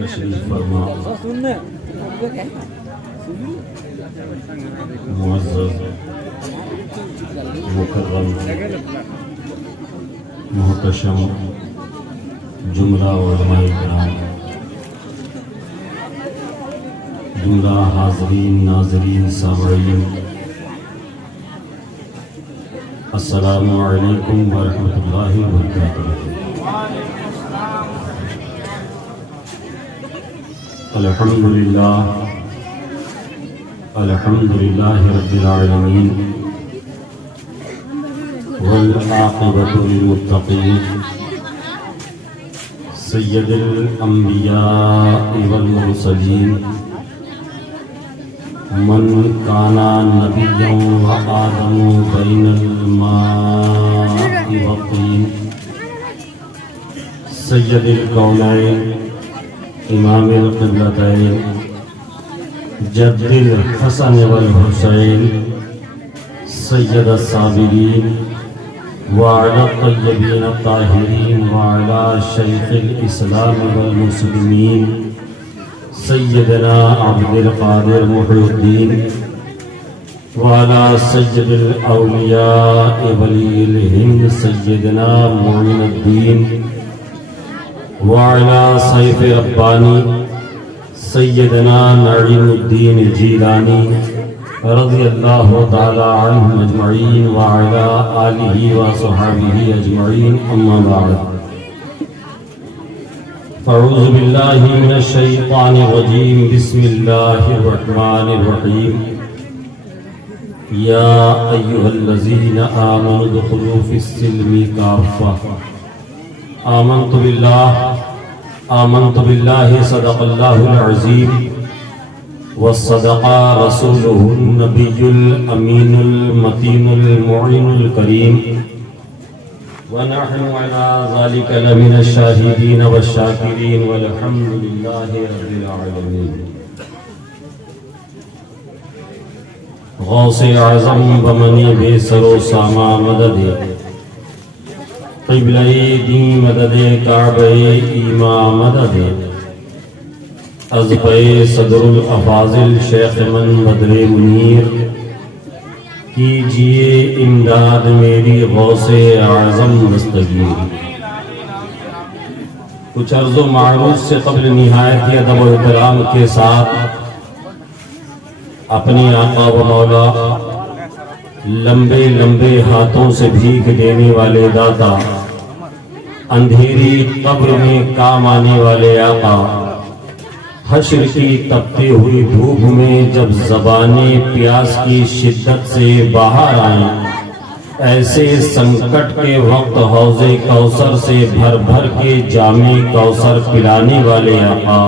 تشریف فرما معزز مکرم محتشم جملہ علماء کرام، جملہ حاضرین ناظرین سامعین، السلام علیکم ورحمۃ اللہ وبرکاتہ۔ الحمدللہ رب العالمین والعاقبۃ للمتقین، سید الانبیاء والمرسلین، من کانا نبیا وآدم بین الماء والطین، سید الکونین امام القبلتین، جد الحسن والحسین، سید الصابرین وعلی الطیبین الطاہرین وعلی شیخ الاسلام والمسلمین سیدنا عبد القادر محی الدین وعلی سید الاولیاء ولی الہند سیدنا معین الدین وعلی سیف ربانی سیدنا نعیم الدین جیلانی رضی اللہ تعالی عنہم اجمعین وعلی آلہ وصحبہ اجمعین، اما بعد، اعوذ باللہ من الشیطان الرجیم، بسم اللہ الرحمن الرحیم، یا ایہا الذین آمنوا ادخلوا فی السلم کافہ، آمنت باللہ صدق اللہ العظیم وصدق رسولہ النبی الامین المتین المعین الکریم، ونحن على ذلك لمن الشاہدین والشاکرین والحمد للہ رب العالمین۔ غوث اعظم بمنی بے سر و ساما مدد، قبلہ دین مدد، کعبہ ایمان مدد، ازبِ صدر الافاضل شیخ من بدر منیر، کیجئے امداد میری غوث اعظم دستگیر۔ کچھ عرض و معروض سے قبل نہایت ادب و احترام کے ساتھ اپنی آقا و مولا لمبے لمبے ہاتھوں سے بھیک دینے والے داتا، اندھیری قبر میں کام آنے والے آقا، حشر کی تپتی ہوئی دھوپ میں جب زبانیں پیاس کی شدت سے باہر آئیں، ایسے سنکٹ کے وقت حوض کوثر سے بھر بھر کے جام کوثر پلانے والے آقا،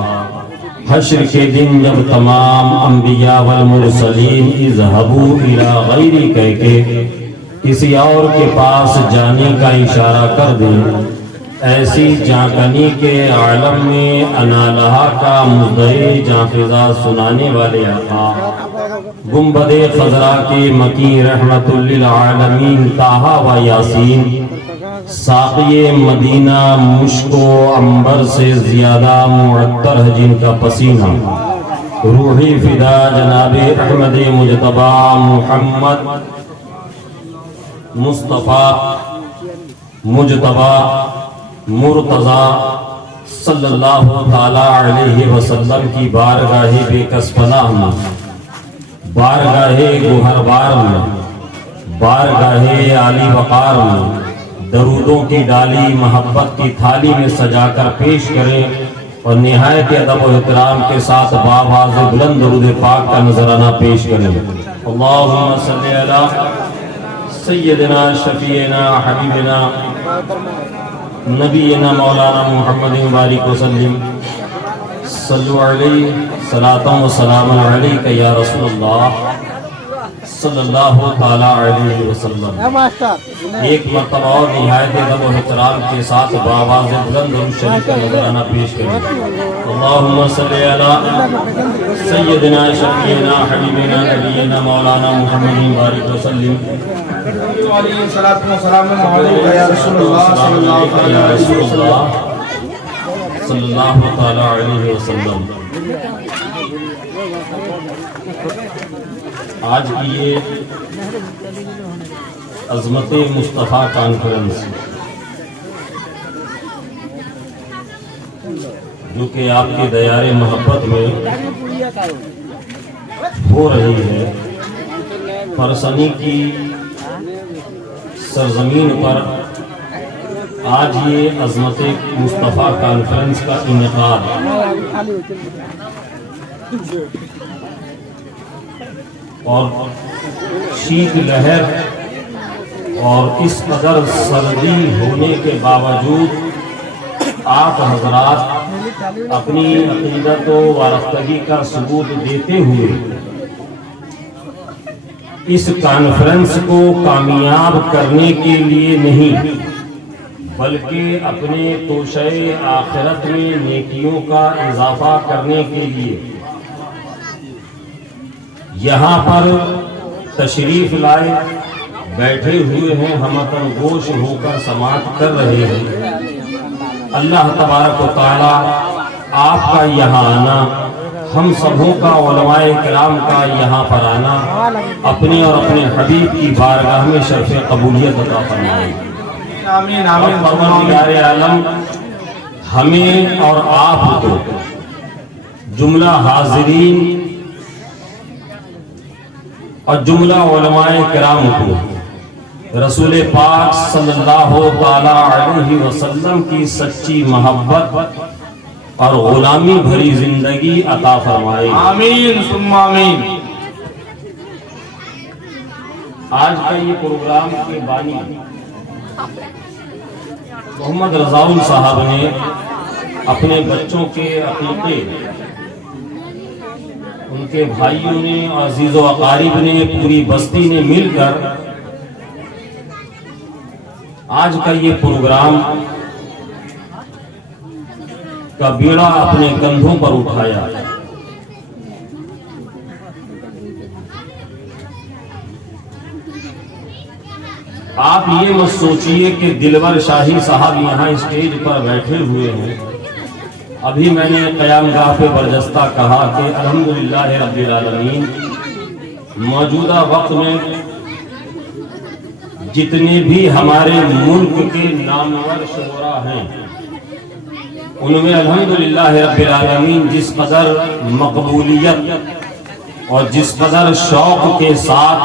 حشر کے دن جب تمام انبیاء والمرسلین اذهبوا الی غیری کہہ کے کسی اور کے پاس جانے کا اشارہ کر دیں، ایسی جانکنی کے عالم میں انالہا کا مدعی جانفزا سنانے والے آقا، گنبد خضرا کے مکی رحمت للعالمین طٰہٰ و یاسین، ساقی مدینہ مشک و عنبر سے زیادہ معطر ہے جن کا پسینہ، روحی فدا جناب احمد مجتبی محمد مصطفیٰ مجتبی مرتضی صلی اللہ تعالی علیہ وسلم کی بارگاہ بے کس پناہ میں، بارگاہ گوہر بار میں، بارگاہ عالی وقار میں درودوں کی ڈالی محبت کی تھالی میں سجا کر پیش کریں اور نہایت ادب و احترام کے ساتھ بآواز بلند درود پاک کا نذرانہ پیش کریں۔ اللہم صلی علی سیدنا شفیعنا حبیبنا نبینا مولانا محمد بارک وسلم، صلو علیہ صلاۃ و سلام علیک یا رسول اللہ صلی اللہ تعالی علیہ وسلم۔ ایک مرتبہ اور نہایت ادب و احترام کے ساتھ بآواز بلند درود شریف کا نذرانہ پیش کریں۔ اللہم صلی علی سیدنا شفیعنا حبیبنا نبینا مولانا محمد بارک وسلم، علیہ الصلوۃ والسلام علیک یا رسول اللہ صلی اللہ علیہ وسلم۔ صلی اللہ تعالی علیہ وسلم، آج کی یہ عظمت مصطفیٰ کانفرنس جو کہ آپ کے دیار محبت میں ہو رہی ہے، پرسنی کی سرزمین پر آج یہ عظمت مصطفیٰ کانفرنس کا انعقاد اور شیت لہر اور اس قدر سردی ہونے کے باوجود آپ حضرات اپنی عقیدت و وارفتگی کا ثبوت دیتے ہوئے اس کانفرنس کو کامیاب کرنے کے لیے نہیں بلکہ اپنے توشے آخرت میں نیکیوں کا اضافہ کرنے کے لیے یہاں پر تشریف لائے بیٹھے ہوئے ہیں، ہمتن گوش ہو کر سماعت کر رہے ہیں۔ اللہ تبارک و تعالی آپ کا یہاں آنا، ہم سبوں کا علماء کرام کا یہاں پر آنا اپنے اور اپنے حبیب کی بارگاہ میں شرف قبولیت عطا فرمائے۔ آمین آمین۔ پروردگار عالم ہمیں اور آپ کو، جملہ حاضرین اور جملہ علماء کرام کو رسول پاک صلی اللہ تعالی علیہ وسلم کی سچی محبت اور غلامی بھری زندگی عطا فرمائے۔ آمین ثم آمین۔ آج کا یہ پروگرام کے بانی محمد رضاؤل صاحب نے اپنے بچوں کے عقیقے، ان کے بھائیوں نے، عزیز و اقارب نے، پوری بستی نے مل کر آج کا یہ پروگرام کا بیڑا اپنے کندھوں پر اٹھایا۔ آپ یہ مت سوچئے کہ دلور شاہی صاحب یہاں اسٹیج پر بیٹھے ہوئے ہیں۔ ابھی میں نے قیام گاہ پہ برجستہ کہا کہ الحمدللہ رب العالمین موجودہ وقت میں جتنے بھی ہمارے ملک کے نامور شعراء ہیں ان میں الحمدللہ رب العالمین جس قدر مقبولیت اور جس قدر شوق کے ساتھ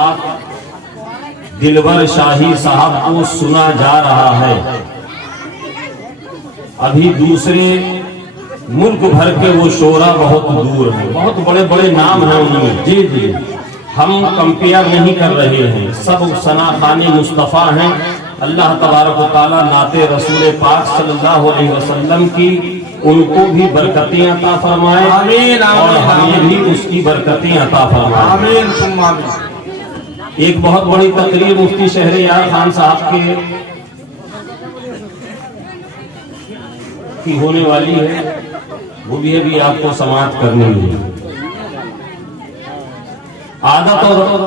دلور شاہی صاحب کو سنا جا رہا ہے، ابھی دوسرے ملک بھر کے وہ شعراء بہت دور ہیں، بہت بڑے بڑے نام ہیں ان میں۔ جی جی، ہم کمپیئر نہیں کر رہے ہیں، سب ثنا خوان مصطفیٰ ہیں۔ اللہ تبارک و تعالیٰ نعت رسول پاک صلی اللہ علیہ وسلم کی ان کو بھی برکتیں عطا فرمائے، آمین اور ہمیں بھی اس کی برکتیں عطا فرمائے۔ آمین ثم آمین۔ ایک بہت بڑی تقریر مفتی شہریار خان صاحب کی ہونے والی ہے، وہ بھی ابھی آپ کو سماعت کرنی ہے۔ عادت اور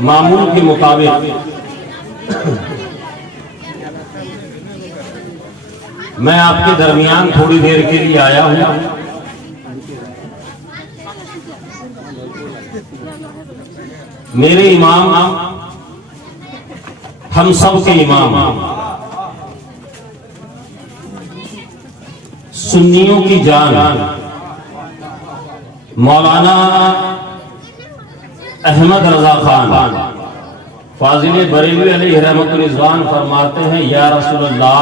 معمول کے مطابق میں آپ کے درمیان تھوڑی دیر کے لیے آیا ہوں۔ میرے امام، ہم سب کے امام، سنیوں کی جان مولانا احمد رضا خان فاضل بریلوی علیہ رحمت الرضوان فرماتے ہیں، یا رسول اللہ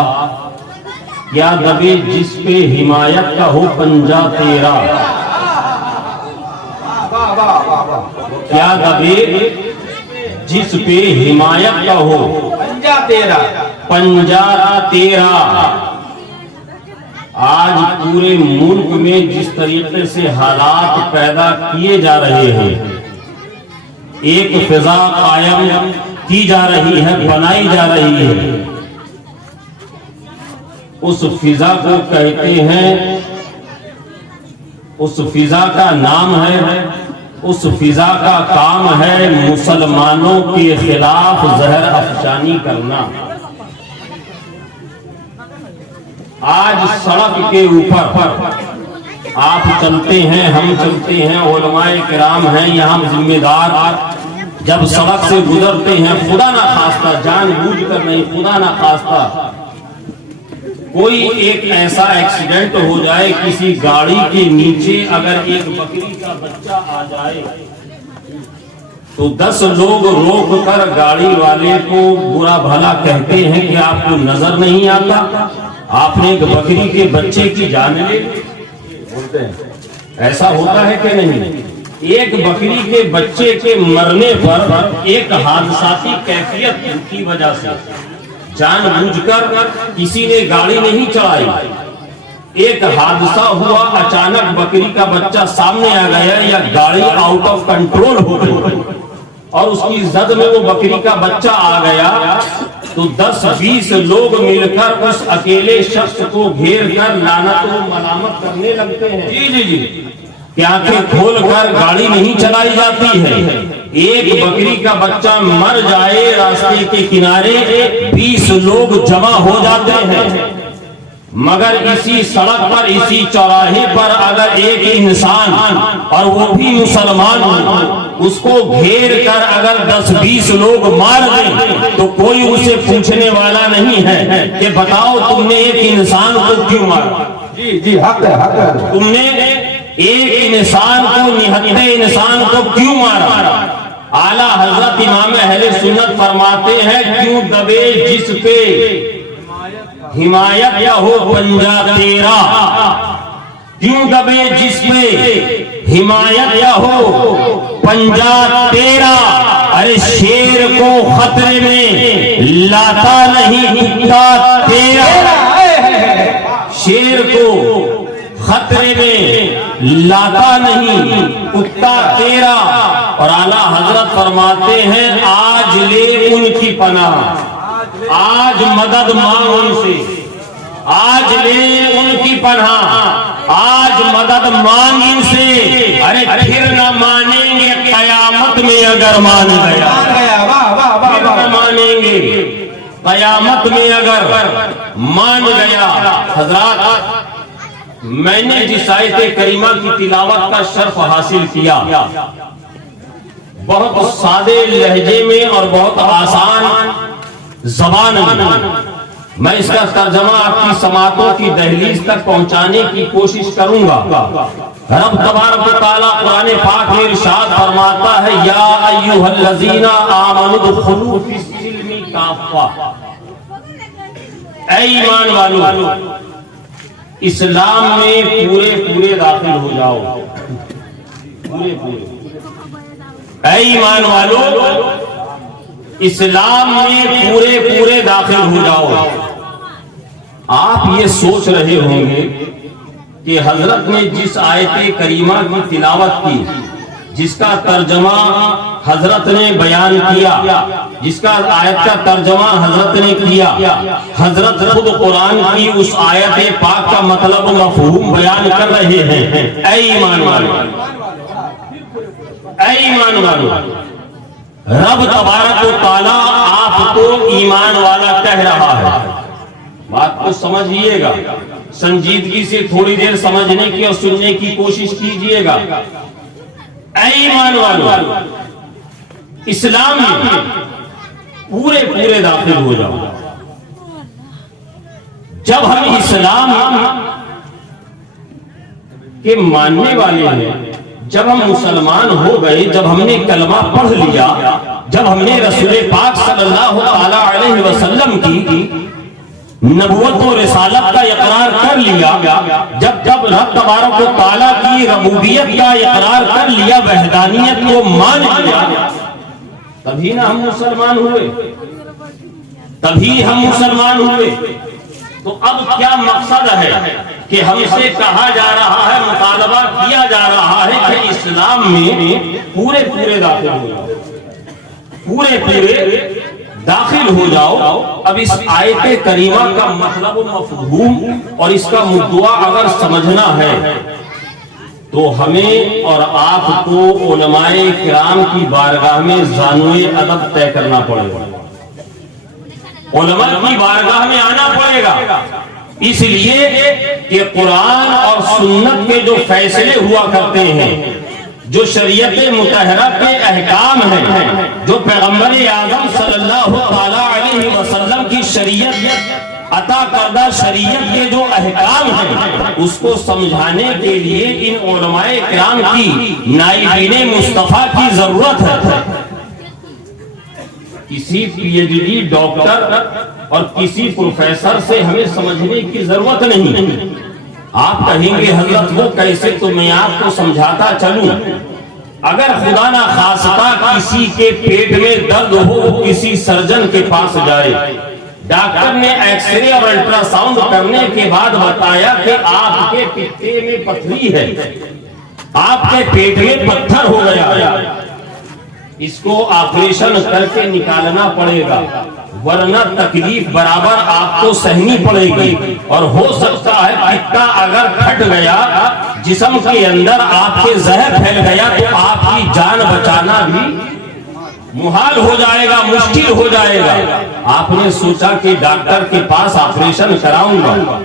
کیا دبے جس پہ حمایت کا ہو پنجہ تیرا، کیا دبے جس پہ حمایت کا ہو پنجہ تیرا۔ آج پورے ملک میں جس طریقے سے حالات پیدا کیے جا رہے ہیں، ایک فضا قائم کی جا رہی ہے، بنائی جا رہی ہے، اس فضا کو کہتے ہیں، اس فضا کا نام ہے، اس فضا کا کام ہے مسلمانوں کے خلاف زہر افشانی کرنا۔ آج سڑک کے اوپر آپ چلتے ہیں، ہم چلتے ہیں، علماء کرام ہیں یہاں ذمہ دار، جب سڑک سے گزرتے ہیں خدا نہ خواستہ، جان بوجھ کر نہیں، خدا نہ خواستہ کوئی ایک ایسا ایکسیڈنٹ ہو جائے، کسی گاڑی کے نیچے اگر ایک بکری کا بچہ آ جائے تو 10 لوگ روک کر گاڑی والے کو برا بھلا کہتے ہیں کہ آپ کو نظر نہیں آتا، آپ نے ایک بکری کے بچے کی جان لے بولتے ہیں۔ ایسا ہوتا ہے کہ نہیں؟ ایک بکری کے بچے کے مرنے پر ایک حادثاتی کیفیت کی وجہ سے جان بوجھ کر کسی نے گاڑی نہیں چڑھائی، ایک حادثہ ہوا، اچانک بکری کا بچہ سامنے آ گیا یا گاڑی آؤٹ آف کنٹرول ہو گئی اور اس کی زد میں وہ بکری کا بچہ آ گیا تو 10-20 لوگ مل کر اس اکیلے شخص کو گھیر کر لعنت و ملامت کرنے لگتے ہیں۔ جی کہ آنکھیں کھول کر گاڑی نہیں چلائی جاتی ہے، ایک بکری کا بچہ مر جائے راستے کے کنارے 20 لوگ جمع ہو جاتے ہیں، مگر اسی سڑک پر، اسی چوراہے پر اگر ایک انسان اور وہ بھی مسلمان اس کو گھیر کر اگر 10-20 لوگ مار دیں تو کوئی اسے پوچھنے والا نہیں ہے کہ بتاؤ تم نے ایک انسان کو کیوں مارا؟ جی حق ہے، حق ہے۔ تم نے ایک انسان کو، نہتے انسان کو کیوں مارا؟ اعلیٰ حضرت امام اہل سنت فرماتے ہیں کیوں دبے جس پہ حمایت یا ہو پنجا تیرا، کیوں دبے جس پہ حمایت یا ہو پنجا تیرا، ارے شیر کو خطرے میں لاتا نہیں کتا تیرا، شیر کو خطرے میں لاتا نہیں کتا تیرا۔ اور اعلیٰ حضرت فرماتے ہیں آج لے ان کی پناہ، آج مدد مانگ ان سے، آج لے ان کی پناہ، آج مدد مانگ ان سے، ارے پھر نہ مانیں گے قیامت میں اگر مان گیا، پھر نہ مانیں گے قیامت میں اگر مان گیا۔ حضرات میں نے جس آیت کریمہ کی تلاوت کا شرف حاصل کیا، بہت سادے لہجے میں اور بہت آسان زبان میں میں اس کا ترجمہ آپ کی سماعتوں کی دہلیز تک پہنچانے کی کوشش کروں گا۔ رب تبارک و تعالیٰ قرآن پاک میں ارشاد فرماتا ہے یا ایھا الذین آمنوا ادخلوا فی السلم کافہ، اے ایمان والو اسلام میں پورے داخل ہو جاؤ، پورے۔ اے ایمان والو اسلام میں پورے داخل ہو جاؤ۔ آپ یہ سوچ رہے ہوں گے کہ حضرت نے جس آیت کریمہ کی تلاوت کی، جس کا ترجمہ حضرت نے بیان کیا، جس کا آیت کا ترجمہ حضرت نے کیا، حضرت خود قرآن کی اس آیت پاک کا مطلب و مفہوم بیان کر رہے ہیں۔ اے ایمان والو، اے ایمان والو، رب تبارک و تعالیٰ آپ کو ایمان والا کہہ رہا ہے۔ بات کو سمجھئیے گا، سنجیدگی سے تھوڑی دیر سمجھنے کی اور سننے کی کوشش کیجئے گا۔ اے ایمان والو اسلام میں پورے داخل ہو جاؤ۔ جب ہم اسلام کے ماننے والے ہیں، جب ہم مسلمان ہو گئے، جب ہم نے کلمہ پڑھ لیا، جب ہم نے رسول پاک صلی اللہ علیہ وسلم کی نبوت و رسالت کا اقرار کر لیا، جب رب تبارک و تعالیٰ کی ربوبیت کا اقرار کر لیا، وحدانیت کو مان لیا، تبھی نہ ہم مسلمان ہوئے، تبھی ہم مسلمان ہوئے۔ تو اب کیا مقصد ہے کہ ہم سے کہا جا رہا ہے، مطالبہ کیا جا رہا ہے کہ اسلام میں پورے داخل ہو جاؤ، پورے داخل ہو جاؤ۔ اب اس آیت کریمہ کا مطلب و مفہوم اور اس کا مدعا اگر سمجھنا ہے تو ہمیں اور آپ کو علماء کرام کی بارگاہ میں زانوئے ادب طے کرنا پڑے گا، علماء کی بارگاہ میں آنا پڑے گا، اس لیے کہ قرآن اور سنت کے جو فیصلے ہوا کرتے ہیں، جو شریعت مطہرہ کے احکام ہیں، جو پیغمبر اعظم صلی اللہ تعالی علیہ وسلم کی شریعت عطا کردہ شریعت کے جو احکام ہیں، اس کو سمجھانے کے لیے ان علماء کرام کی نائبین مصطفیٰ کی ضرورت ہے۔ کسی پی ایچ ڈی ڈاکٹر اور کسی پروفیسر سے ہمیں سمجھنے کی ضرورت نہیں۔ آپ کہیں گے حضرت وہ کیسے، تو میں آپ کو سمجھاتا چلوں۔ اگر خدا نہ خواستہ کسی کے پیٹ میں درد ہو، کسی سرجن کے پاس جائے، ڈاکٹر نے ایکس رے اور الٹرا ساؤنڈ کرنے کے بعد بتایا کہ آپ کے پتے میں پتھری ہے، آپ کے پیٹ میں پتھر ہو گیا، اس کو آپریشن کر کے نکالنا پڑے گا، ورنہ تکلیف برابر آپ کو سہنی پڑے گی، اور ہو سکتا ہے پتا اگر پھٹ گیا جسم کے اندر، آپ کے زہر پھیل گیا تو آپ کی جان بچانا بھی محال ہو جائے گا، مشکل ہو جائے گا۔ آپ نے سوچا کہ ڈاکٹر کے پاس آپریشن کراؤں گا،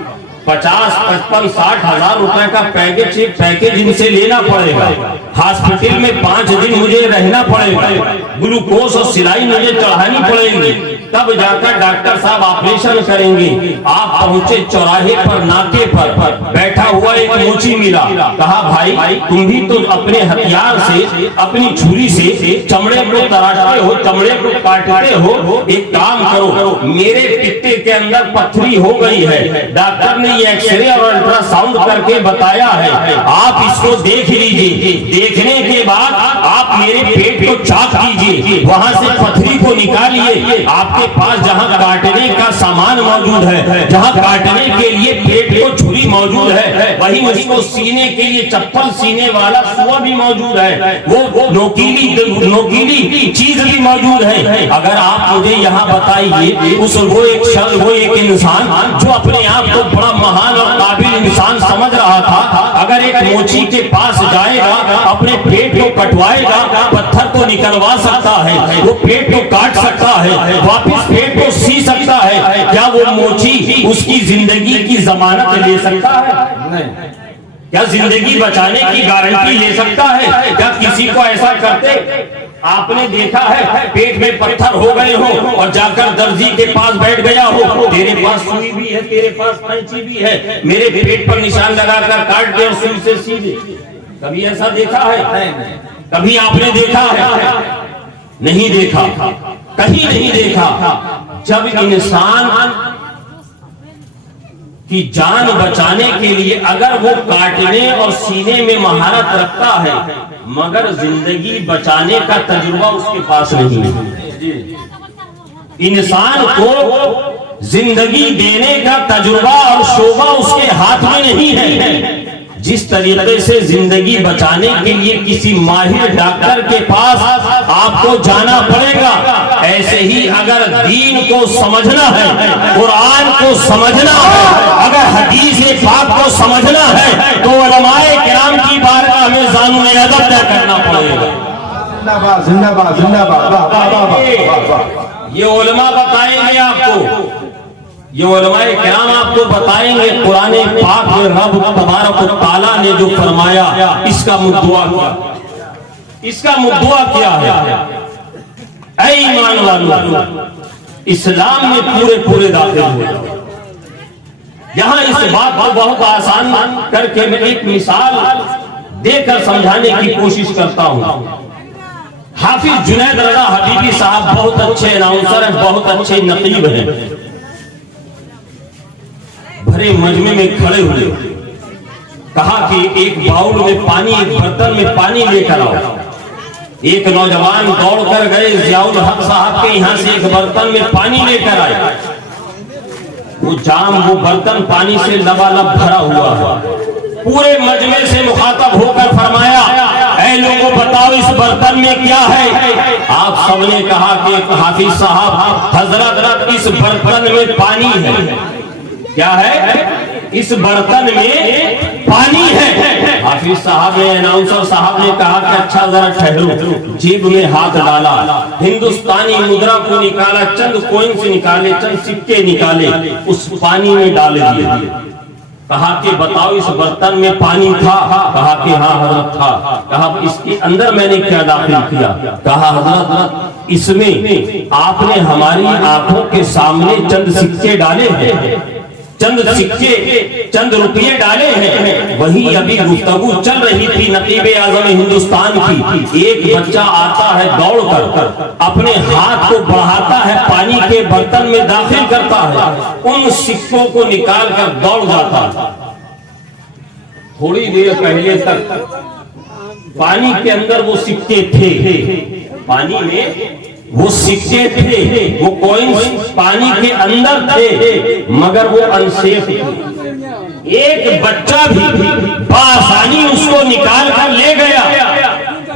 50, 55, 60 ہزار روپے کا پیکیج ان سے لینا پڑے گا، ہاسپٹل میں 5 دن مجھے رہنا پڑے گا، گلوکوز اور سلائی مجھے چڑھانی پڑے گی، تب جا کر ڈاکٹر صاحب آپریشن کریں گے۔ آپ پہنچے چوراہے پر، ناکے پر بیٹھا ہوا ایک موچی ملا، کہا بھائی تم بھی تو اپنے ہتھیار سے، اپنی چھری سے چمڑے کو تراشتے ہو، چمڑے کو کاٹتے ہو، ایک کام کرو، میرے پتے کے اندر پتھری ہو گئی ہے، ڈاکٹر نے یہ ایکس رے اور الٹرا ساؤنڈ کر کے بتایا ہے، آپ اس کو دیکھ لیجئے، دیکھنے کے بعد آپ میرے پیٹ کو چاک کیجئے، وہاں سے پتھری کو نکالیے، آپ کے پاس جہاں کاٹنے کا سامان موجود ہے، جہاں کاٹنے کے لیے پیٹ کو چھری موجود ہے، وہیں اس کو سینے کے لیے چپل سینے والا سوا بھی موجود ہے، وہ نوکیلی چیز بھی موجود ہے۔ اگر آپ مجھے یہاں بتائیے وہ ایک انسان جو اپنے آپ کو بڑا مہان اور قابل انسان سمجھ رہا تھا، اگر ایک موچی کے پاس جائے گا، اپنے پیٹ کو کٹوائے گا، پتھر کو نکلوا سکتا ہے، وہ پیٹ کو کاٹ سکتا ہے، واپس پیٹ کو سی سکتا ہے، کیا وہ موچی اس کی زندگی کی ضمانت لے سکتا ہے؟ کیا زندگی بچانے کی گارنٹی لے سکتا ہے؟ کیا کسی کو ایسا کرتے آپ نے دیکھا ہے پیٹ میں پتھر ہو گئے ہو اور جا کر درزی کے پاس بیٹھ گیا ہو، تیرے پاس سوئی بھی ہے، تیرے پاس قینچی بھی ہے، میرے پیٹ پر نشان لگا کر کاٹ دے اور سوئی سے سی دے؟ کبھی ایسا دیکھا ہے؟ کبھی آپ نے دیکھا ہے؟ نہیں دیکھا، کہیں نہیں دیکھا۔ جب انسان کی جان بچانے کے لیے اگر وہ کاٹنے اور سینے میں مہارت رکھتا ہے، مگر زندگی بچانے کا تجربہ اس کے پاس نہیں ہے، انسان کو زندگی دینے کا تجربہ اور شعبہ اس کے ہاتھ میں نہیں ہے، جس طریقے سے زندگی بچانے کے لیے کسی ماہر ڈاکٹر کے پاس آپ کو جانا پڑے گا، ایسے ہی اگر دین کو سمجھنا ہے، قرآن کو سمجھنا ہے، اگر حدیث پاک کو سمجھنا ہے، تو علماء کرام کی بارگاہ میں زانو ادب طے کرنا پڑے گا۔ زندہ باد، زندہ باد۔ یہ علماء بتائیں گے آپ کو، یہ علماء کرام آپ کو بتائیں گے قرآن پاک میں رب تبارک و تعالیٰ نے جو فرمایا، اس کا مدعا کیا، اس کا مدعا کیا ہے۔ اے ایمان والو، اسلام میں پورے داخل ہوئے۔ یہاں اس بات کو بہت آسان کر کے میں ایک مثال دے کر سمجھانے کی کوشش کرتا ہوں۔ حافظ جنید رضا حبیبی صاحب بہت اچھے اناؤنسر ہیں، بہت اچھے نقیب ہیں، بھرے مجمع میں کھڑے ہوئے، کہا کہ ایک باؤل میں پانی، ایک برتن میں پانی لے کر آؤ۔ ایک نوجوان دوڑ کر گئے ضیاء الحق صاحب کے یہاں سے ایک برتن میں پانی لے کر آئے، وہ برتن پانی سے لبالب بھرا ہوا، پورے مجمع سے مخاطب ہو کر فرمایا، اے لوگوں بتاؤ اس برتن میں کیا ہے؟ آپ سب نے کہا کہ حافظ صاحب، حضرت اس برتن میں پانی ہے۔ کیا ہے؟ اس برتن میں پانی ہے۔ حافظ صاحب نے اناؤنسر صاحب نے کہا کہ اچھا ذرا ٹھہرو، جیب میں ہاتھ ڈالا، ہندوستانی مدرا کو نکالا، چند کوئنس نکالے، چند سکے نکالے، اس پانی میں ڈال دیے۔ کہا کہ بتاؤ اس برتن میں پانی تھا؟ کہا کہ ہاں حضرت تھا۔ کہا اس کے اندر میں نے کیا داخل کیا؟ کہا حضرت اس میں آپ نے ہماری آنکھوں کے سامنے چند سکے ڈالے ہیں، چند سکے، چند روپیے ڈالے ہیں۔ وہی ابھی گفتگو چل رہی تھی نقیب اعظم ہندوستان کی، ایک بچہ آتا ہے دوڑ کر، اپنے ہاتھ کو بڑھاتا ہے، پانی کے برتن میں داخل کرتا ہے، ان سکوں کو نکال کر دوڑ جاتا ہے۔ تھوڑی دیر پہلے تک پانی کے اندر وہ سکے تھے، پانی میں وہ سکے تھے، وہ کوئنس پانی کے اندر تھے، مگر وہ انسیف تھے۔ ایک بچہ بھی بآسانی اس کو نکال کر لے گیا۔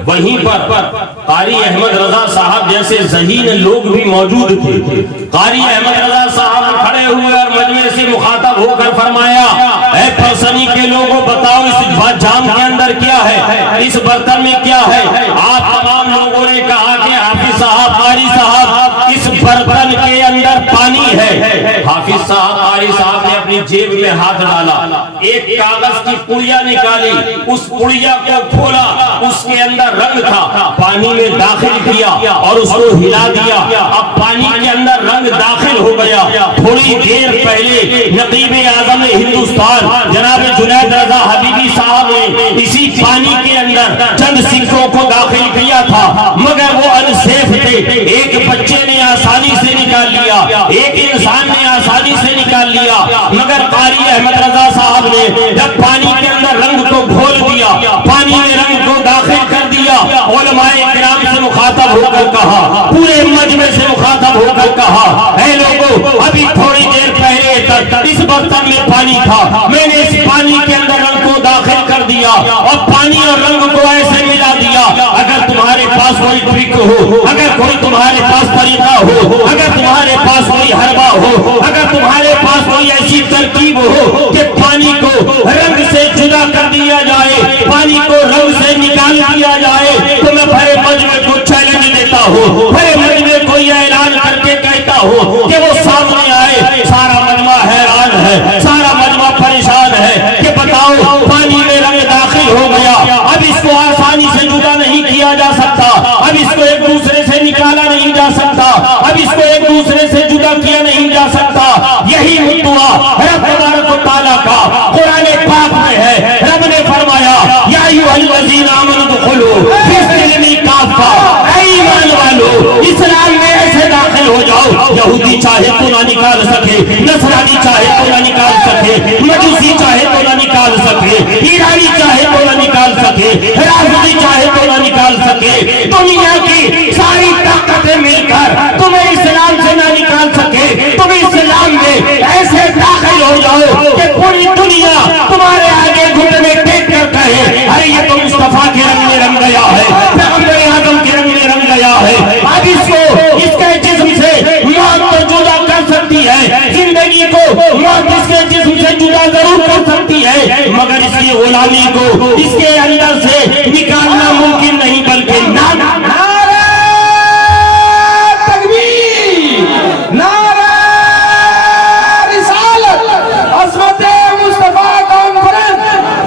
وہیں پر قاری احمد رضا صاحب جیسے ذہین لوگ بھی موجود تھے۔ قاری احمد رضا صاحب کھڑے ہوئے اور مجمع سے مخاطب ہو کر فرمایا، اے پرسنی کے لوگوں بتاؤ اس جام کے اندر کیا ہے، اس برتن میں کیا ہے؟ آپ تمام لوگوں نے کہا کہ حافظ صاحب، قاری صاحب، اس برتن کے اندر پانی ہے۔ حافظ صاحب، قاری صاحب نے اپنی جیب میں ہاتھ ڈالا، ایک کاغذ کی پڑیا نکالی، اس پڑیا کو کھولا، اس کے اندر رنگ تھا، پانی میں داخل کیا اور اس کو ہلا دیا۔ اب پانی کے اندر رنگ داخل ہو گیا۔ تھوڑی دیر پہلے نقیب اعظم ہندوستان جناب جنید رضا حبیبی صاحب نے اسی پانی کے اندر چند سکوں کو داخل کیا تھا، مگر وہ انسیف تھے۔ ایک بچے نے آسانی سے نکال لیا، ایک انسان نے آسانی سے نکال لیا، مگر قاری احمد رضا صاحب نے جب پانی کے اندر رنگ کو گھول دیا، پانی میں رنگ کو داخل کر دیا، علماء کرام سے مخاطب ہو کر کہا، پورے مجمع سے مخاطب ہو کر کہا، اے لوگوں ابھی تھوڑی دیر پہلے تک اس برتن میں پانی تھا، میں نے اس پانی کے اندر رنگ کو داخل کر دیا اور پانی اور رنگ کو ایسے ملا دیا۔ اگر تمہارے پاس کوئی ٹرک ہو، اگر کوئی تمہارے پاس طریقہ ہو، اگر تمہارے پاس کوئی حربہ ہو، اگر تمہارے پاس کوئی ایسی ترکیب ہو کہ پانی کو رنگ سے جدا کر دیا جائے، پانی کو رنگ سے نکال دیا جائے، تو میں بھرے مجمع کو چیلنج دیتا ہوں، بھرے مجمع کو یہ اعلان کر کے کہتا ہوں کہ وہ سامنے آئے۔ سارا مجمع حیران ہے، سارا مجمع پریشان ہے کہ بتاؤ پانی میں رنگ داخل ہو گیا، اب اس کو آسانی سے جدا نہیں کیا جا سکتا، اب اس کو ایک دوسرے سے نکالا نہیں جا سکتا، اب اس کو ایک دوسرے سے جدا کیا نہیں جا سکتا۔ یہی مدعا رب تبارک و تعالیٰ کا قرآن پاک میں ہے۔ رب نے فرمایا، یا ایھا الذین آمنوا ادخلوا فی السلم کافہ، اے ایمان والو اسلام میں ایسے داخل ہو جاؤ، یہودی چاہے تو نہ نکال سکے، نصرانی چاہے تو نہ نکال سکے، مجوسی چاہے تو نہ نکال سکے، ایرانی چاہے تو نہ نکال سکے، رافضی چاہے تو نہ نکال سکے، دنیا کی ساری طاقتیں مل کر تمہیں اسلام سے نہ نکال سکے، تم اسلام میں ایسے داخل ہو جاؤ کہ پوری دنیا تمہارے آگے گھٹنے ٹیک کر کہے، ارے یہ تو مصطفیٰ کے رنگ میں رنگ گیا ہے، پیغمبر اعظم کے رنگ میں رنگ گیا ہے۔ اب اس کو اس کے جسم سے موت تو جدا کر سکتی ہے، زندگی کو موت اس کے جسم سے جدا ضرور کر سکتی ہے، مگر اس کی غلامی کو اس کے اندر سے نکالنا ممکن نہیں، بلکہ نعرہ تکبیر، نعرہ رسالت، عظمت مصطفیٰ کانفرنس،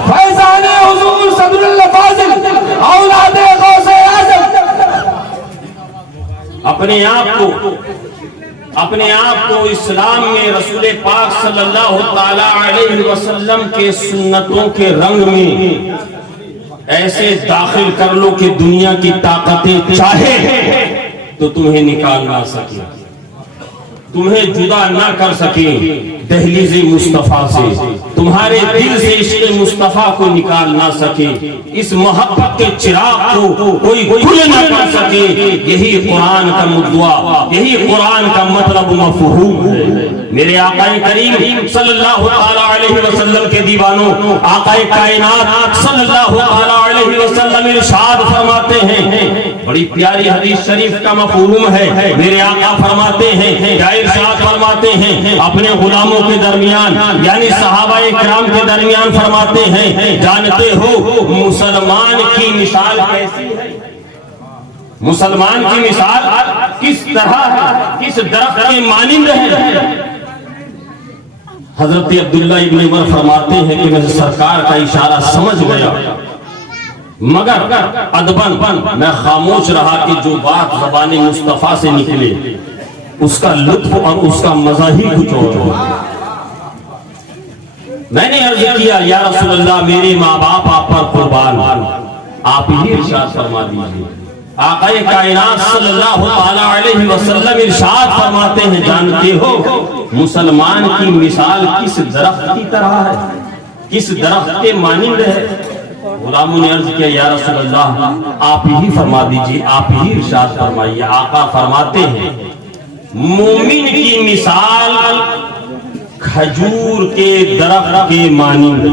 فیضان حضور صدر اللہ فاضل، اولاد غوث اعظم۔ اپنے آپ کو اسلام میں رسول پاک صلی اللہ تعالی علیہ وسلم کے سنتوں کے رنگ میں ایسے داخل کر لو کہ دنیا کی طاقتیں چاہے تو تمہیں نکال نہ سکے، تمہیں جدا نہ کر سکے دہلیز مصطفیٰ سے، تمہارے دل سے عشق مصطفیٰ کو نکال نہ سکے، اس محبت کے چراغ کو کوئی گل نہ کر سکے۔ یہی قرآن کا مدعا، یہی قرآن کا مطلب مفہوم ہے۔ میرے آقا کریم صلی اللہ علیہ وسلم کے دیوانوں، آقا کائنات صلی اللہ علیہ وسلم ارشاد فرماتے ہیں، بڑی پیاری حدیث شریف کا مفہوم ہے. میرے آقا فرماتے ہیں, کیا ارشاد فرماتے ہیں اپنے غلاموں کے درمیان, یعنی صحابہ کرام کے درمیان فرماتے ہیں, جانتے ہو مسلمان کی مثال کیسی ہے؟ مسلمان کی مثال کس طرح ہے, کس درخت کے مانند ہے؟ حضرت عبداللہ ابن عمر فرماتے ہیں کہ میں سرکار کا اشارہ سمجھ گیا, مگر ادباً میں خاموش رہا کہ جو بات زبان مصطفیٰ سے نکلے اس کا لطف اور اس کا مزہ ہی کچھ اور ہو. میں نے عرض کیا, یا رسول اللہ میرے ماں باپ آپ پر قربان, آپ ہی ارشاد فرما دیجیے. آقا کائنات صلی اللہ علیہ وسلم ارشاد فرماتے ہیں, جانتے ہو مسلمان کی مثال کس درخت کی طرح ہے, کس درخت کے مانند ہے؟ غلاموں نے عرض کیا, یا رسول اللہ آپ ہی فرما دیجیے, آپ ہی ارشاد فرمائیے. آقا فرماتے ہیں مومن کی مثال کھجور کے درخت کے مانند ہے.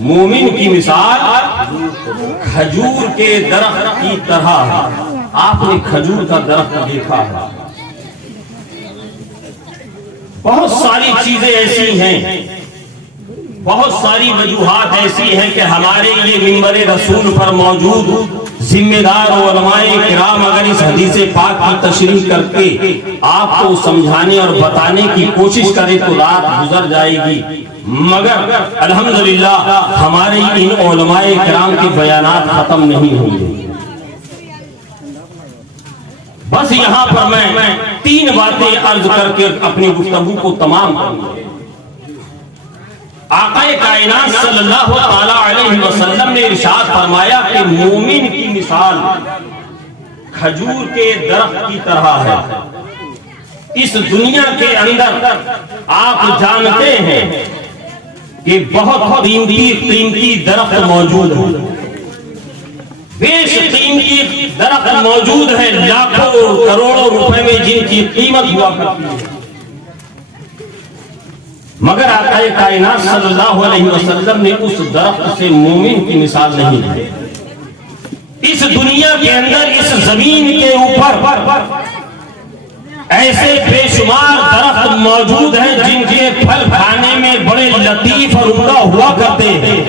مومن کی مثال کھجور کے درخت کی طرح ہے. آپ نے کھجور کا درخت دیکھا ہے؟ بہت ساری چیزیں ایسی ہیں, بہت ساری وجوہات ایسی ہیں کہ ہمارے یہ منبر رسول پر موجود ذمہ دار علماء کرام اگر اس حدیث پاک کی تشریح کر کے آپ کو سمجھانے اور بتانے کی کوشش کرے تو رات گزر جائے گی, مگر الحمدللہ ہمارے ان علماء کرام کے بیانات ختم نہیں ہوں گے. بس یہاں پر میں 3 باتیں عرض کر کے اپنی گفتگو کو تمام کروں گا. آقا کائنات صلی اللہ علیہ وسلم نے ارشاد فرمایا کہ مومن کی مثال کھجور کے درخت کی طرح ہے. اس دنیا کے اندر آپ جانتے ہیں کہ بہت قیمتی درخت موجود ہے, بیش قیمتی درخت موجود ہے, لاکھوں کروڑوں روپے میں جن کی قیمت ہوا کرتی ہے, مگر آقا کائنات صلی اللہ علیہ وسلم نے اس درخت سے مومن کی مثال نہیں دی. اس دنیا کے اندر اس زمین کے اوپر ایسے بے شمار درخت موجود ہیں جن کے پھل کھانے میں بڑے لطیف اور عمدہ ہوا کرتے ہیں,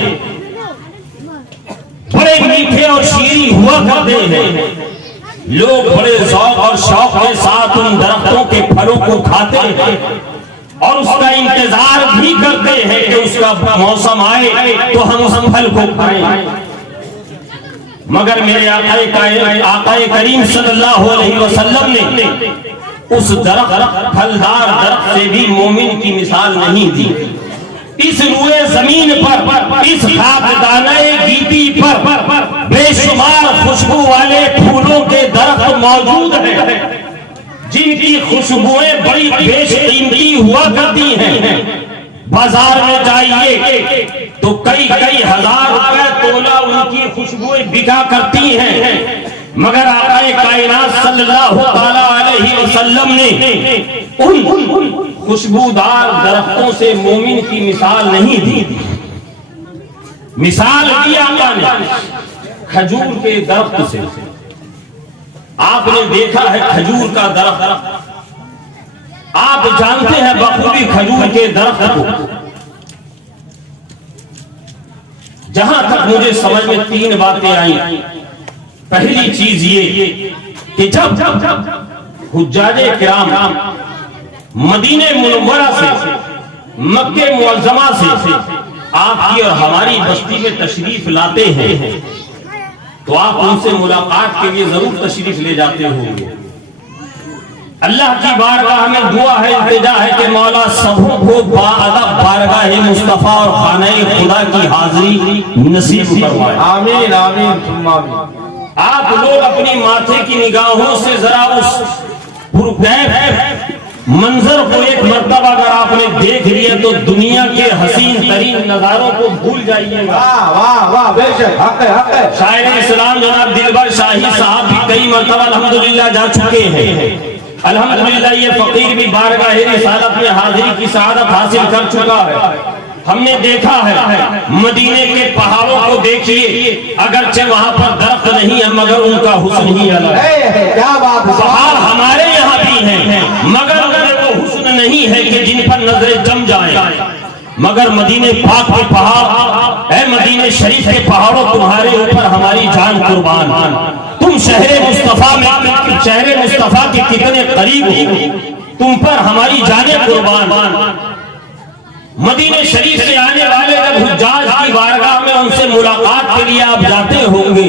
بڑے میٹھے اور شیریں ہوا کرتے ہیں. لوگ بڑے ذوق اور شوق کے ساتھ ان درختوں کے پھلوں کو کھاتے ہیں اور اس کا انتظار بھی کرتے ہیں کہ اس کا موسم آئے تو ہم اس پھل کو کھائیں. مگر میرے آقا کریم صلی اللہ علیہ وسلم نے اس درخت پھلدار درخت سے بھی مومن کی مثال نہیں دی. اس روئے زمین پر, اس خاکدانۂ گیتی پر بے شمار خوشبو والے پھولوں کے درخت موجود ہیں جن کی خوشبوئیں بڑی بیش قیمتی ہوا کرتی ہیں. بازار میں جائیے تو کئی ہزار روپے تولہ ان کی خوشبوئیں بکا کرتی ہیں, مگر آقا کائنات صلی اللہ علیہ وسلم نے ان خوشبودار درختوں سے مومن کی مثال نہیں دی. مثال دی آقا نے کھجور کے درخت سے. آپ نے دیکھا ہے کھجور کا درخت, آپ جانتے ہیں بخوبی کھجور کے درخت کو. جہاں تک مجھے سمجھ میں 3 باتیں آئیں. پہلی چیز یہ کہ جب حجاج کرام مدینہ منورہ سے, مکہ معظمہ سے آپ کی اور ہماری بستی میں تشریف لاتے ہیں تو آپ ان سے ملاقات کے لیے ضرور تشریف لے جاتے ہوں گے. اللہ کی بارگاہ میں دعا ہے, التجا ہے کہ مولا سبوں کو باادب بارگاہ مصطفیٰ اور خانہ خدا کی حاضری نصیب فرمائے. آمین آمین ثم آمین. آپ لوگ اپنی ماتھے کی نگاہوں سے ذرا اس پرکیف منظر کو ایک مرتبہ اگر آپ نے دیکھ لیا تو دنیا کے حسین ترین نظاروں کو بھول جائیے گا. واہ واہ بے شک, حق ہے. شاعر اسلام جناب دلبر شاہی صاحب بھی کئی مرتبہ الحمدللہ جا چکے ہیں. الحمدللہ یہ فقیر بھی بارگاہ رسالت میں حاضری کی سعادت حاصل کر چکا ہے. ہم نے دیکھا ہے مدینے کے پہاڑوں کو دیکھیے، اگرچہ وہاں پر درخت نہیں ہے مگر ان کا حسن ہی الگ ہے۔ کیا بات ہے، پہاڑ ہمارے یہاں بھی ہیں مگر وہ حسن نہیں ہے کہ جن پر نظریں جم جائیں، مگر مدینے پاک کے پہاڑ، اے مدینے شریف کے پہاڑوں، تمہارے اوپر ہماری جان قربان۔ تم شہر مصطفیٰ کے کتنے قریب ہو، تم پر ہماری جانیں قربان۔ مدینے شریف سے آنے والے جب حجاج کی بارگاہ میں ان سے ملاقات کے لیے آپ جاتے ہوں گے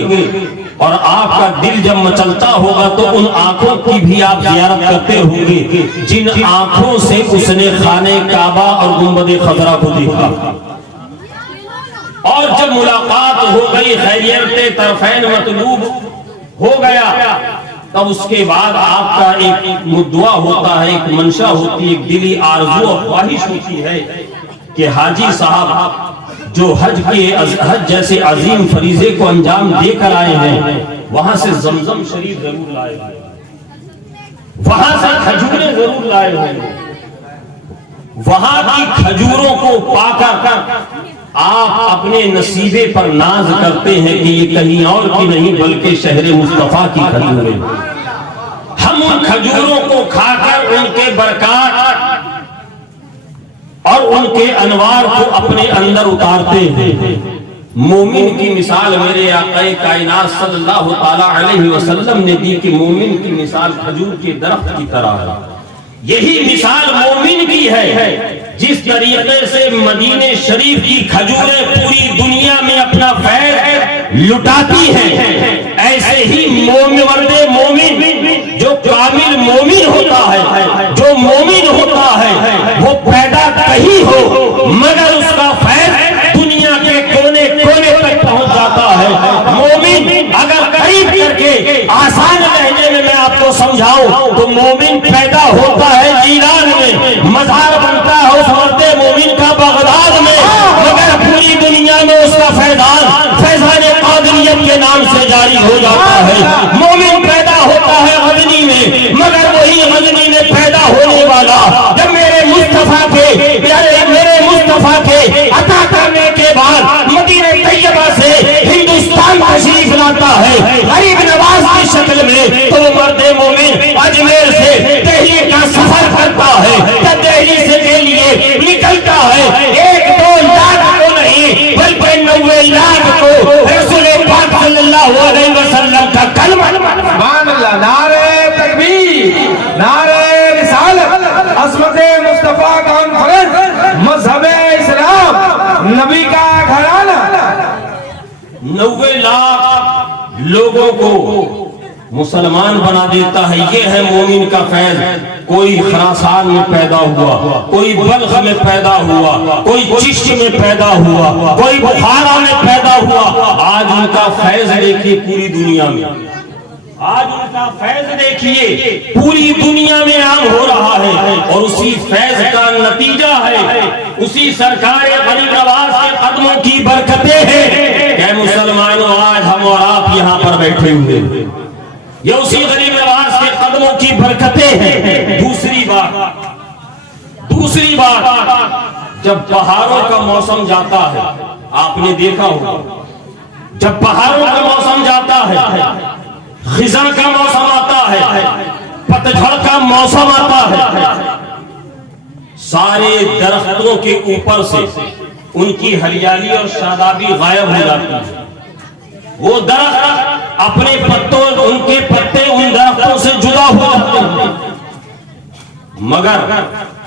اور آپ کا دل جب مچلتا ہوگا تو ان آنکھوں کی بھی آپ زیارت کرتے ہوں گے جن آنکھوں سے اس نے خانہ کعبہ اور گنبد خضرا کو دیکھا۔ اور جب ملاقات ہو گئی، خیریت طرفین مطلوب ہو گیا، تب اس کے بعد آپ کا ایک مدعا ہوتا ہے، ایک منشا ہوتی ہے، ایک دلی آرزو اور خواہش ہوتی ہے کہ حاجی صاحب جو حج جیسے عظیم فریضے کو انجام دے کر آئے ہیں، وہاں سے زمزم شریف ضرور لائے ہیں، وہاں سے کھجوریں ضرور لائے ہیں، وہاں کی کھجوروں کو پا کر آپ اپنے نصیبے پر ناز کرتے ہیں کہ یہ کہیں اور کی نہیں بلکہ شہر مصطفیٰ کی کھجوریں۔ ہم ان کھجوروں کو کھا کر ان کے برکات اور ان کے انوار کو اپنے اندر اتارتے ہیں۔ مومن کی مثال میرے آقا کائنات صلی اللہ تعالی علیہ وسلم نے دی کہ مومن کی مثال کھجور کے درخت کی طرح ہے۔ یہی مثال مومن کی ہے، جس طریقے سے مدینے شریف کی کھجوریں پوری دنیا میں اپنا فیض لٹاتی ہیں، ایسے ہی مرد مومن جو کامل مومن ہوتا ہے، جو مومن ہوتا ہے، وہ پیدا کہیں ہو مگر اس کا فیض دنیا کے کونے کونے تک پہنچ جاتا ہے۔ مومن اگر قریب کر کے آسان لہجے میں میں آپ کو سمجھاؤں تو مومن پیدا ہوتا ہے ایران میں، مزار بنتا ہے اس مرد مومن کا بغداد میں، مگر پوری دنیا میں اس کا فیضان قادریت کے نام سے جاری ہو جاتا ہے۔ مومن پیدا ہوتا ہے غزنی میں، مگر وہی غزنی میں پیدا ہونے والا جب میرے مصطفیٰ کے عطا کرنے کے بعد مدینہ طیبہ سے ہندوستان تشریف لاتا ہے غریب نواز کی شکل میں، تو وہ مرد مومن اجمیر سے دہلی کا سفر کرتا ہے، جب دہلی سے کے لیے نکلتا ہے، 1-2 لاکھ کو نہیں بلکہ 90 لاکھ کو رسول پاک صلی اللہ علیہ وسلم کا کلمہ سبحان اللہ، نعرہ تکبیر، نعرہ رسالت، عظمت مصطفیٰ کانفرنس، مذہب اسلام، نبی کا گھرانہ، 90 لاکھ لوگوں کو مسلمان بنا دیتا ہے۔ یہ ہے مومن کا فیض۔ کوئی خراسان میں پیدا ہوا، کوئی بلخ میں پیدا ہوا، کوئی چشت میں پیدا ہوا، کوئی بخارا میں پیدا ہوا، آج ان کا فیض دیکھیے پوری دنیا میں، آج ان کا فیض دیکھیے پوری دنیا میں عام ہو رہا ہے، اور اسی فیض کا نتیجہ ہے، اسی سرکار غریب نواز کے قدموں کی برکتیں ہیں کہ مسلمانوں آج ہم اور آپ یہاں پر بیٹھے ہوئے ہیں، یہ اسی غریب نواز کے قدموں کی برکتیں ہیں۔ دوسری بات جب بہاروں کا موسم جاتا ہے، آپ نے دیکھا ہوگا جب بہاروں کا موسم جاتا ہے، خزاں کا موسم آتا ہے، پتجھڑ کا موسم آتا ہے، سارے درختوں کے اوپر سے ان کی ہریالی اور شادابی غائب ہو جاتی ہے۔ وہ درخت اپنے پتوں، ان کے پتے ان درختوں سے جدا ہو جاتے ہیں، مگر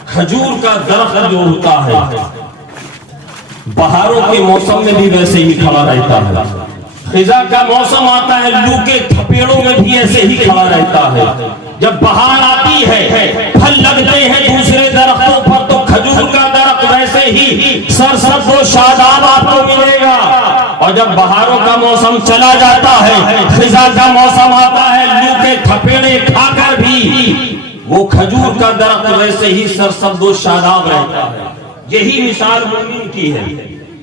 کھجور کا درخت جو ہوتا ہے بہاروں کے موسم میں بھی ویسے ہی کھڑا رہتا ہے، خزاں کا موسم آتا ہے لو کے تھپیڑوں میں بھی ایسے ہی کھڑا رہتا ہے۔ جب بہار آتی ہے، پھل لگتے ہیں دوسرے درختوں پر، تو کھجور کا درخت ویسے ہی سرسبز و شاداب آپ کو ملے گا۔ اور جب بہاروں کا موسم چلا جاتا ہے، خزاں کا موسم آتا ہے، لو کے تھپیڑے کھا کر بھی وہ کھجور کا درخت ویسے ہی سرسبز و شاداب رہتا ہے۔ یہی مثال مومن کی ہے،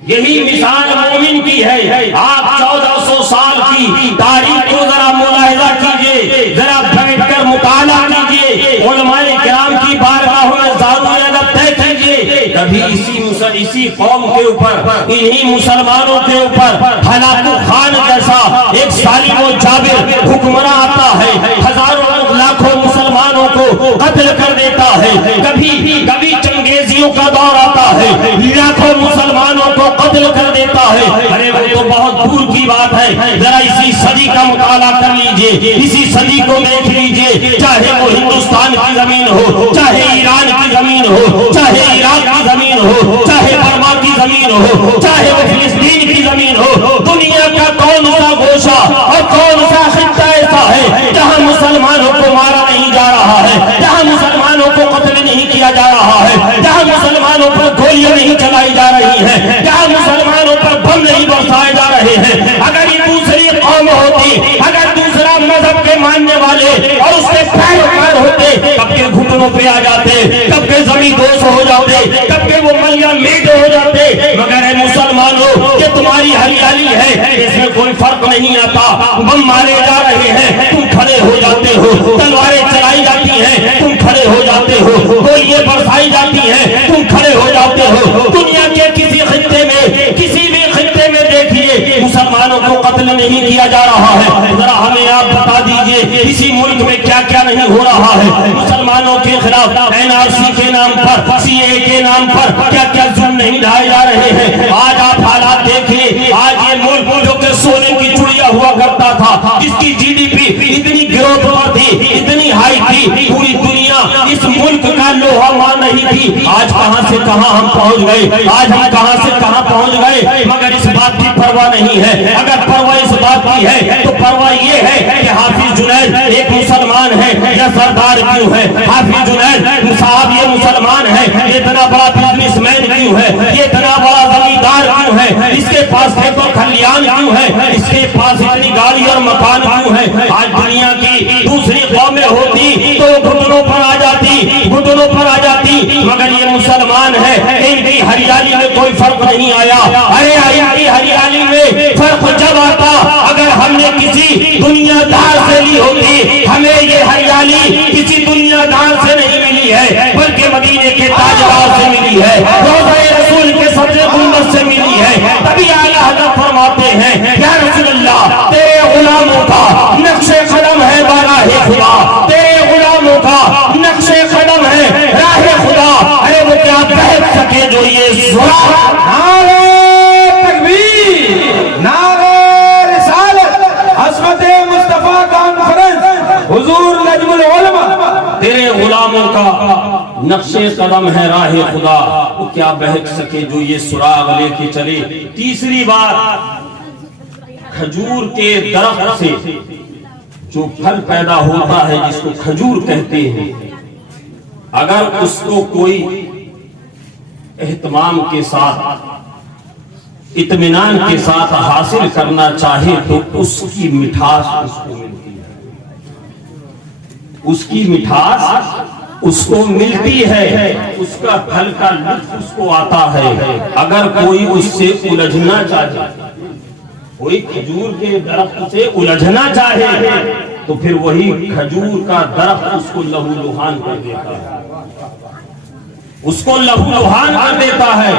یہی مثال مومن کی ہے۔ آپ 1400 سال کی تاریخ کو ذرا ملاحظہ کیجئے، ذرا بیٹھ کر مطالعہ کیجئے، علماء کرام کی بارگاہوں میں زانو ادب طے کیجئے، کبھی اسی اسی قوم کے اوپر انہی مسلمانوں کے اوپر ہلاکو خان جیسا ایک ظالم و جابر حکمراں آتا ہے، ہزاروں لاکھوں مسلمانوں کو قتل کر دیتا ہے، کبھی چنگیزیوں کا دور آتا ہے، لاکھوں مسلمانوں کو قتل کر دیتا ہے۔ ارے وہ تو بہت دور کی بات ہے، ذرا اسی صدی کا مطالعہ کر لیجئے، اسی صدی کو دیکھ لیجئے، چاہے وہ ہندوستان کی زمین ہو، چاہے ایران کی زمین ہو، چاہے عراق کی زمین ہو، چاہے برما کی زمین ہو، چاہے وہ فلسطین کی زمین ہو، دنیا کا کون سا گوشہ اور کون سا خطہ ایسا ہے جہاں مسلمانوں کو مارا نہیں جا رہا ہے، جہاں مسلمانوں کو قتل نہیں کیا جا رہا ہے، جہاں مسلمانوں پر گولیاں نہیں چلائی جا رہی ہیں، جہاں مسلمانوں پر بم نہیں برسائے جا رہے ہیں۔ اگر یہ دوسری قوم ہوتی، اگر دوسرا مذہب کے ماننے والے اور اس کے پیروکار ہوتے، کب کے گھٹنوں پہ آ جاتے، کب کے زمین دوست ہو جاتے، کب کے وہ ملیاں میٹ ہو جاتے۔ مگر اے مسلمانوں کہ تمہاری ہریالی ہے، اس میں کوئی فرق نہیں آتا، بم مارے جا رہے ہیں تم کھڑے ہو جاتے ہو، تلواریں چلائی جاتی ہیں تم کھڑے ہو جاتے ہو، گولیاں برسائی جاتی ہیں تم کھڑے ہو جاتے ہو۔ دنیا کے کسی خطے میں، کسی بھی خطے میں دیکھیے مسلمانوں کو قتل نہیں کیا جا رہا ہے۔ ذرا ہمیں آپ بتا دیجئے اسی ملک میں کیا کیا نہیں ہو رہا ہے۔ مسلمانوں کے خلاف NRC کے نام پر، CA کے نام پر کیا کیا ظلم نہیں ڈھائے جا رہے ہیں۔ آج آپ حالات دیکھیے، آج یہ ملک جو کہ سونے کی چڑیا ہوا کرتا تھا، جس کی GDP اتنی گروتھ پر تھی، اتنی ہائی تھی، پوری دنیا اس ملک کا لوہا مان نہیں تھی، آج کہاں سے کہاں ہم پہنچ گئے، آج ہم کہاں سے کہاں پہنچ گئے۔ مگر اس بات کی پرواہ نہیں ہے، اگر پرواہ اس بات کی ہے تو پرواہ یہ ہے کہ حافظ جنید ایک مسلمان ہے یا سردار کیوں ہے، حافظ جنید صاحب یہ مسلمان ہے، یہ اتنا بڑا بزنس مین کیوں ہے، یہ اتنا بڑا زمیندار کیوں ہے، اس کے پاس کھیت و کھلیان کیوں ہے، اس کے پاس اتنی گاڑی اور مکان کیوں ہے۔ آج دنیا کی دوسری قومیں ہوتی تو گھٹنوں پر آ جاتی، گھٹنوں پر آ جاتی، مگر یہ مسلمان ہے، ان کی ہریالی میں کوئی فرق نہیں آیا۔ ارے ان کی ہریالی میں فرق جب آتا اگر ہم نے کسی دنیا دار سے لی ہوتی، ہمیں یہ ہریالی کسی دنیا دار سے نہیں ملی ہے بلکہ مدینے کے تاجدار سے ملی ہے، روضہ رسول کے سبزے گنبد سے ملی ہے۔ تبھی اعلیٰ حضرت فرماتے ہیں یا رسول اللہ تیرے غلاموں کا نقش قدم ہے براہ خدا، تیرے غلاموں کا نقش قدم ہے راہ خدا۔ ارے وہ کیا بہت سکے جو یہ سراغ، نعرہ تکبیر، نعرہ رسالت، عصمت مصطفیٰ کانفرنس، حضور نجم العلماء، تیرے غلاموں کا نقش قدم ہے راہ خدا، وہ کیا بہک سکے جو یہ سراغ لے کے چلے۔ تیسری بات، کھجور کے درخت سے جو پھل پیدا ہوتا ہے جس کو کھجور کہتے ہیں، اگر اس کو کوئی اہتمام کے ساتھ، اطمینان کے ساتھ حاصل کرنا چاہے تو اس کی مٹھاس اس کو ملتی ہے، اس کی مٹھاس اس کو ملتی ہے، اس کا پھل کا لطف اس کو آتا ہے۔ اگر کوئی اس سے الجھنا چاہے، کوئی کھجور کے درخت سے الجھنا چاہے تو پھر وہی کھجور کا درخت اس کو لہو لہان کر دیتا ہے، اس کو لہو لہان کر دیتا ہے۔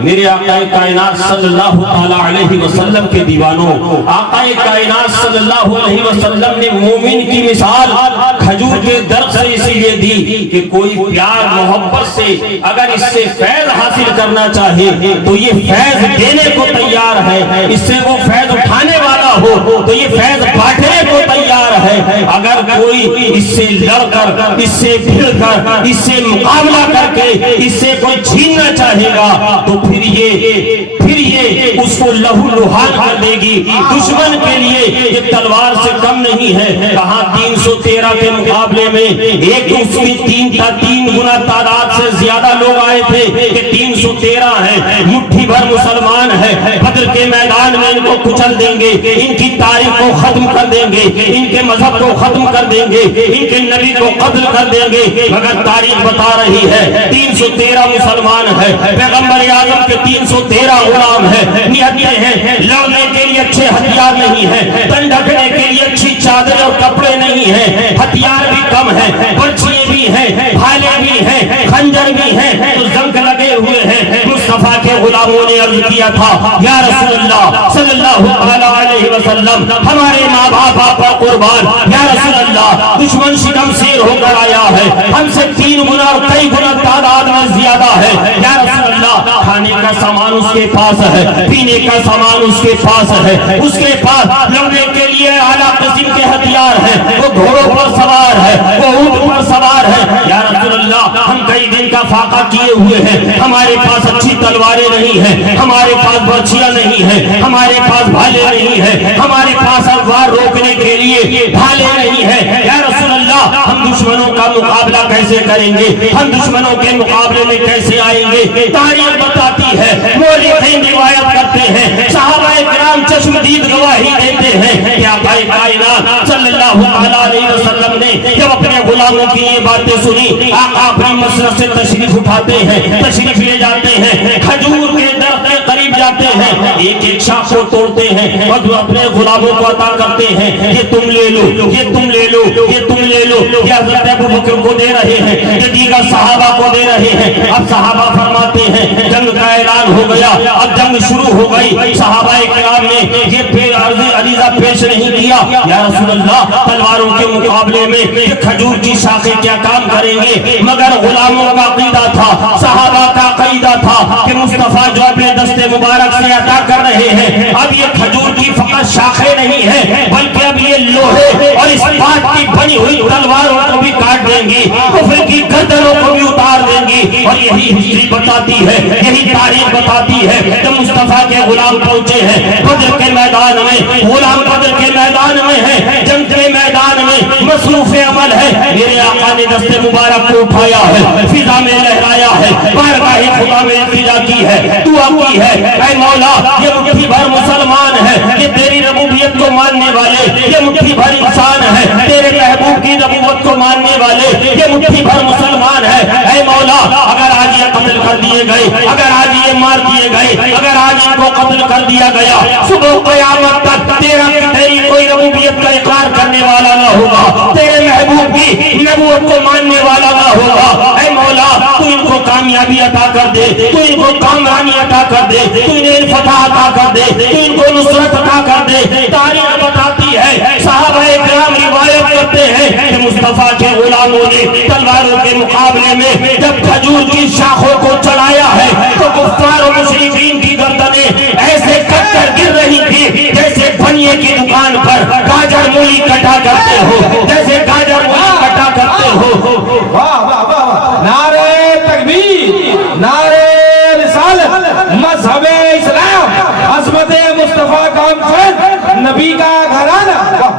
میرے آقا کائنات صلی اللہ علیہ وسلم کے دیوانوں، آقا کائنات صلی اللہ علیہ وسلم نے مومن کی مثال کھجور کے درخت سے اسی لیے دی کہ کوئی پیار محبت سے اگر اس سے فیض حاصل کرنا چاہے تو یہ فیض دینے کو تیار ہے، اس سے وہ فیض اٹھانے والا ہو تو یہ فیض بانٹنے کو تیار ہے۔ اگر کوئی اس سے لڑ کر، اس سے بھڑ کر، اس سے مقابلہ کر کے اس سے کوئی چھیننا چاہے گا تو پھر یہ اس کو لہو لہان کر دے گی۔ دشمن کے لیے یہ تلوار سے کم نہیں ہے، کہاں 313 کے مقابلے میں ایک اس میں 3 گنا تعداد سے زیادہ لوگ آئے تھے کہ 313 ہیں، مٹھی بھر مسلمان ہیں، بدر کے میدان میں ان کو کچل دیں گے، ان کی تاریخ کو ختم کر دیں گے، ان کے مذہب کو ختم کر دیں گے، ان کے نبی کو قتل کر دیں گے، مگر تاریخ بتا رہی ہے 313 مسلمان ہیں، پیغمبر اعظم کے 313 غلام ہیں، نہتے ہیں، لڑنے کے لیے اچھے ہتھیار نہیں ہیں، تن ڈھکنے کے لیے اچھی چادر اور کپڑے نہیں ہیں، ہتھیار بھی کم ہیں، برچھیے بھی ہیں، بھالے بھی ہیں، خنجر بھی ہیں، تو زنگ لگے ہوئے ہیں۔ مصطفیٰ مصطفیٰ کے غلاموں نے عرض کیا تھا یا رسول اللہ صلی اللہ علیہ وسلم ہمارے ماں باپ آپ پر قربان، یا رسول اللہ دشمن شکم سیر ہو کر آیا ہے، ہم سے 3 گنا اور کئی گنا تعداد میں زیادہ ہے، یا رسول اللہ کھانے کا سامان اس کے پاس ہے، پینے کا سامان اس کے پاس ہے، اس کے پاس لڑنے کے لیے اعلیٰ قسم کے ہتھیار ہیں، وہ گھوڑوں پر سوار ہے، وہ اونٹ پر سوار ہے، یا رسول اللہ ہم کئی دن کا فاقہ کیے ہوئے ہیں، ہمارے پاس اچھی تلواریں نہیں ہیں، ہمارے پاس برچیاں نہیں ہیں، ہمارے پاس بھالے نہیں ہیں، ہمارے پاس انوار روکنے کے لیے بھالے نہیں ہیں، یا رسول اللہ ہم دشمنوں کا مقابلہ کیسے کریں گے، ہم دشمنوں کے مقابلے میں کیسے آئیں گے؟ تاریخ بتاتی ہے، مورخین روایت کرتے ہیں، صحابہ کرام چشمدید گواہی دیتے ہیں کہ آقا کائنات صلی اللہ علیہ وسلم نے جب اپنے غلاموں کی یہ باتیں سنی، آقا اپنی مسجد سے تشریف اٹھاتے ہیں، تشریف لے جاتے ہیں، کھجور کے درخت کے قریب جاتے ہیں، ایک ایک شاخ کو توڑتے ہیں اور جو اپنے غلاموں کو عطا کرتے ہیں، یہ تم لے لو، یہ تم لے لو، یہ تم لے لو، یہ حضرت ابو بکر کو دے رہے ہیں، یہ دیگر صحابہ کو دے رہے ہیں۔ اب صحابہ فرماتے ہیں جنگ کا اعلان ہو گیا، اب جنگ شروع ہو گئی، صحابہ کرام نے یہ عریضہ پیش نہیں کیا، یا رسول اللہ تلواروں کے مقابلے میں یہ کھجور کی شاخیں کیا کام کریں گے، مگر غلاموں کا عقیدہ تھا، صحابہ کا عقیدہ تھا کہ مصطفیٰ جو اپنے دست مبارک سے عطا کر رہے ہیں، اب یہ کھجور کی فقط شاخیں نہیں ہیں بلکہ اب یہ لوہے اور اس بات کی بنی ہوئی تلواروں کو بھی کاٹ دیں گی، کفر کی گردنوں کو بھی اتار دیں گی۔ اور یہی ہسٹری بتاتی ہے، یہی تاریخ بتاتی ہے کہ مصطفیٰ کے غلام پہنچے ہیں بدر کے میدان میں، غلام بدر کے میدان میں ہے، جنگ کے میدان میں مصروف عمل ہے، میرے آقا نے دست مبارک کو اٹھایا ہے، فضا میں لہرایا ہے، بارگاہ خدا میں التجا کی ہے، دعا کی ہے، اے مولا یہ مٹھی بھر مسلمان ہے، یہ تیری ربوبیت کو ماننے والے، یہ مٹھی بھر انسان ہے، تیرے محبوب کی نبوت کو ماننے والے، یہ مٹھی بھر مسلمان ہے، اے مولا اگر آج یہ قتل کر دیے گئے، اگر آج یہ مار دیے گئے، اگر آج ان کو قتل کر دیا گیا، صبح قیامت تک تیری کوئی ربوبیت کا اقرار کرنے والا نہ ہوگا، تیرے محبوب کی نبوت کو ماننے والا نہ ہوگا، اے مولا تو ان کو کامیابی عطا کر دے، تو ان کو کامرانی عطا کر دے، تو انہیں فتح عطا کر دے، تو ان کو نصرت عطا کر دے۔ تاریخ بتاتی ہے، صحابہ کرام روایت کرتے ہیں کہ مصطفیٰ کے غلاموں نے تلواروں کے مقابلے میں جب کھجور کی شاخوں کو چلایا ہے تو کفار و مشرکین کی گردنیں ایسے کٹ کر گر رہی تھی جیسے بنیے کی دکان پر گاجر مولی کٹا کرتے ہو، جیسے گاجر مولی کٹا کرتے ہو۔ واہ واہ واہ، نعرہ تکبیر، نعرہ رسالت، مذہب اسلام، عظمت مصطفیٰ کانفرنس، نبی کا گھرانہ،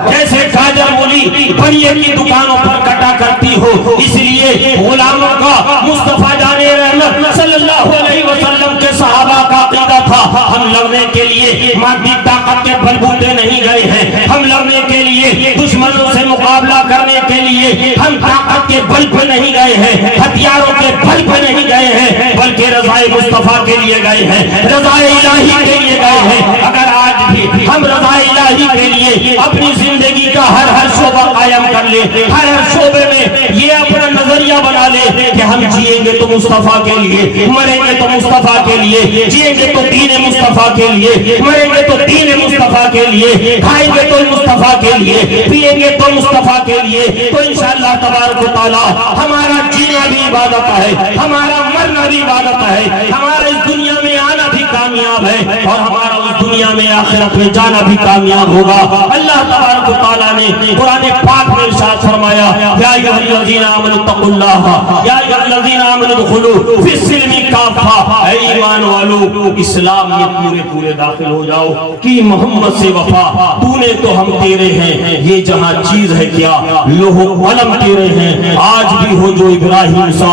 جیسے گاجر مولی بنیے کی دکانوں پر کٹا کرتی ہو، اس لیے غلاموں کا مصطفیٰ جان رحمت صلی اللہ علیہ وسلم کے صحابہ کا عقیدہ تھا، ہم لڑنے کے لیے مادی طاقت کے بل بوتے نہیں گئے ہیں، ہم لڑنے کے لیے دشمنوں سے مقابلہ کرنے کے لیے ہم طاقت کے بل پہ نہیں گئے ہیں، ہتھیاروں کے بل پہ نہیں گئے ہیں، بلکہ رضائے مصطفیٰ کے لیے گئے ہیں، رضائے الہی کے لیے گئے ہیں۔ اگر آج بھی ہم رضائے الہی کے لیے اپنی زندگی کا ہر شعبہ قائم کر لیں، ہر شعبے میں یہ اپنا نظریہ بنا لیں کہ ہم جیئیں گے تو مصطفیٰ کے لیے، مریں گے تو مصطفیٰ کے لیے، جیئیں گے تو دین مصطفیٰ کے لیے، مریں گے تو دین مصطفیٰ کے لیے، کھائیں گے تو مصطفیٰ کے لیے، پیئیں گے تو مصطفیٰ کے لیے، تو انشاءاللہ تبارک و تعالی ہمارا جینا بھی عبادت ہے، ہمارا مرنا بھی عبادت ہے، ہمارا اس دنیا میں آنا بھی کامیاب ہے اور ہمارا اس دنیا میں آخرت میں جانا بھی کامیاب ہوگا۔ اللہ تبارک و تعالی نے قرآن پاک میں ارشاد فرمایا یا ایھا الذین آمنوا اتقوا اللہ یا ایھا الذین آمنوا ادخلوا فی السلم کافہ، اے ایمان والو اسلام میں پورے داخل ہو جاؤ کہ محمد سے وفا، تو نے تو ہم تیرے ہیں، یہ جہاں چیز ہے کیا لوح و قلم تیرے ہیں، آج بھی ہو جو ابراہیم سا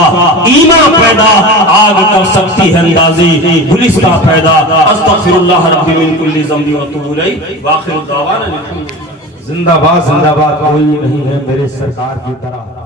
ایمان پیدا، آگ کر سکتی ہے اندازے گلستہ پیدا۔ استغفر اللہ ربی من کل ذنب واتوب الیہ وآخر دعوانا الحمدللہ۔ زندہ باد، زندہ باد، کوئی نہیں ہے میرے سرکار کی طرح۔